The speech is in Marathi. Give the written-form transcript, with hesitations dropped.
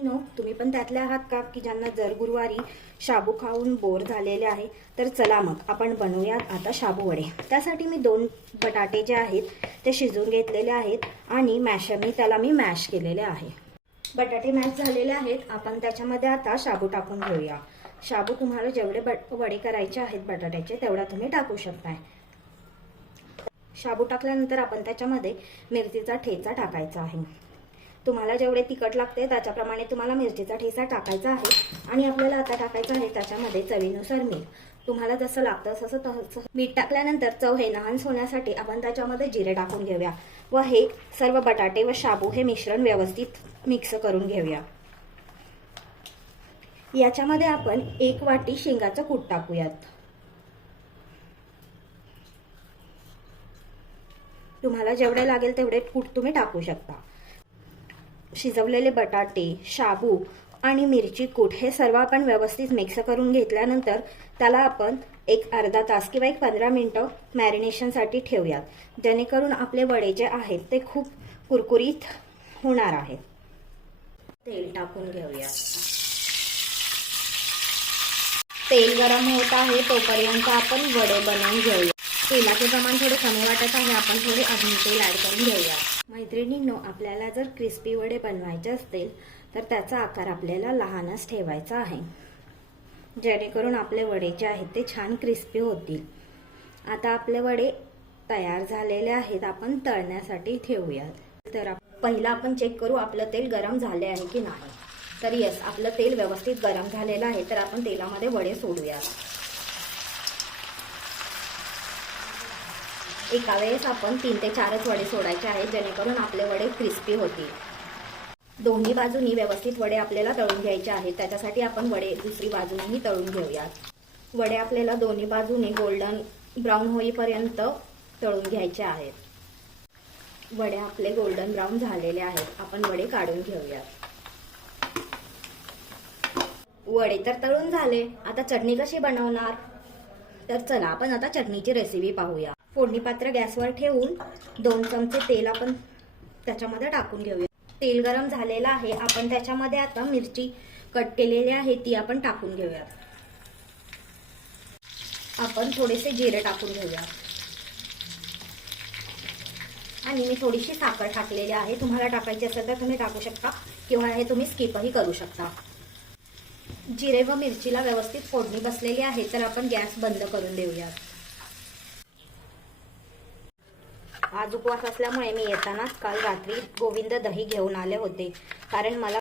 मैत्रिणींनो, तुम्ही पण त्यातले आहात का की ज्यांना दर गुरुवारी शाबू खाऊन बोर झालेले आहे? तर चला मग आपण बनवूयात आता शाबू वडे। त्यासाठी मी 2 बटाटे जे आहेत ते शिजवून घेतलेले आहेत आणि मॅशरने त्याला मी मॅश केलेले आहे। बटाटे मॅश झालेले आहेत। आपण त्याच्यामध्ये आता शाबू टाकून घेऊया। शाबू तुम्हाला जेवढे वडे करायचे आहेत बटाट्याचे तेवढा तुम्ही टाकू शकताय। शाबू टाकल्यानंतर आपण त्याच्यामध्ये मिरचीचा ठेचा टाकायचा आहे। तुम्हाला जेवढे तिखट लागते त्याच्याप्रमाणे तुम्हाला मिरचीचा ठेचा टाकायचा आहे आणि आपल्याला आता टाकायचं आहे त्याच्यामध्ये चवीनुसार मीठ। तुम्हाला जसं लागतं तसं मीठ टाकल्यानंतर चव एनहान्स होण्यासाठी आपण त्याच्यामध्ये जिरे टाकून घेऊया व हे सर्व बटाटे व शाबू हे मिश्रण व्यवस्थित मिक्स करून घेऊया। याच्यामध्ये आपण 1 वाटी शेंगाचं कूट टाकूयात। तुम्हाला जेवढे लागेल तेवढे कूट तुम्ही टाकू शकता। शिजवलेले बटाटे, शाबू आणि मिरची कूट हे सर्व आपण व्यवस्थित मिक्स करून घेतल्यानंतर त्याला आपण एक अर्धा तास किंवा 15 मिनिटं मॅरिनेशनसाठी ठेवूयात, जेणेकरून आपले वडे जे आहेत ते खूप कुरकुरीत होणार आहेत। तेल टाकून घेऊया। तेल गरम होत आहे तोपर्यंत आपण वडे बनवून घेऊया। तेलाचे प्रमाण थोडे कमी वाटत आहे, आपण थोडे अजून तेल ऍड करून घेऊया। मैत्रिणींनो, आपल्याला जर क्रिस्पी वडे बनवायचे असतील तर त्याचा आकार आपल्याला लहानच ठेवायचा आहे, जेणेकरून आपले वडे जे आहेत ते छान क्रिस्पी होतील। आता आपले वडे तयार झालेले आहेत, आपण तळण्यासाठी ठेवूयात। तर पहिला आपण चेक करू आपलं तेल गरम झाले आहे की नाही। तर यस, आपलं तेल व्यवस्थित गरम झालेलं आहे। तर आपण तेलामध्ये वडे सोडूया। एका वेळेस आपण 3 ते 4च वडे सोडायचे आहेत, जेणेकरून आपले वडे क्रिस्पी होतील। दोन्ही बाजूनी व्यवस्थित वडे आपल्याला तळून घ्यायचे आहेत। त्याच्यासाठी आपण वडे दुसरी बाजूनेही तळून घेऊयात। वडे आपल्याला दोन्ही बाजूने गोल्डन ब्राऊन होईपर्यंत तळून घ्यायचे आहेत। वडे आपले गोल्डन ब्राऊन झालेले आहेत, आपण वडे काढून घेऊयात। वडे तर तळून झाले, आता चटणी कशी बनवणार? तर चला आपण आता चटणीची रेसिपी पाहूया। फोडणी पात्र गॅसवर ठेवून 2 चमचे तेल आपण त्याच्यामध्ये टाकून घेऊया। तेल गरम झालेलं आहे, आपण त्याच्यामध्ये आता मिरची कट केलेली आहे ती आपण टाकून घेऊया। आपण थोडेसे जिरे टाकून घेऊया आणि मी थोडीशी साखर टाकलेली आहे। तुम्हाला टाकायची असेल तर तुम्ही टाकू शकता किंवा हे तुम्ही स्किपही करू शकता। जिरे व मिरचीला व्यवस्थित फोडणी बसलेली आहे, तर आपण गॅस बंद करून देऊया। आज उपवास असल्यामुळे मी येतानाच काल रात्री गोविंद दही घेऊन आले होते, कारण मला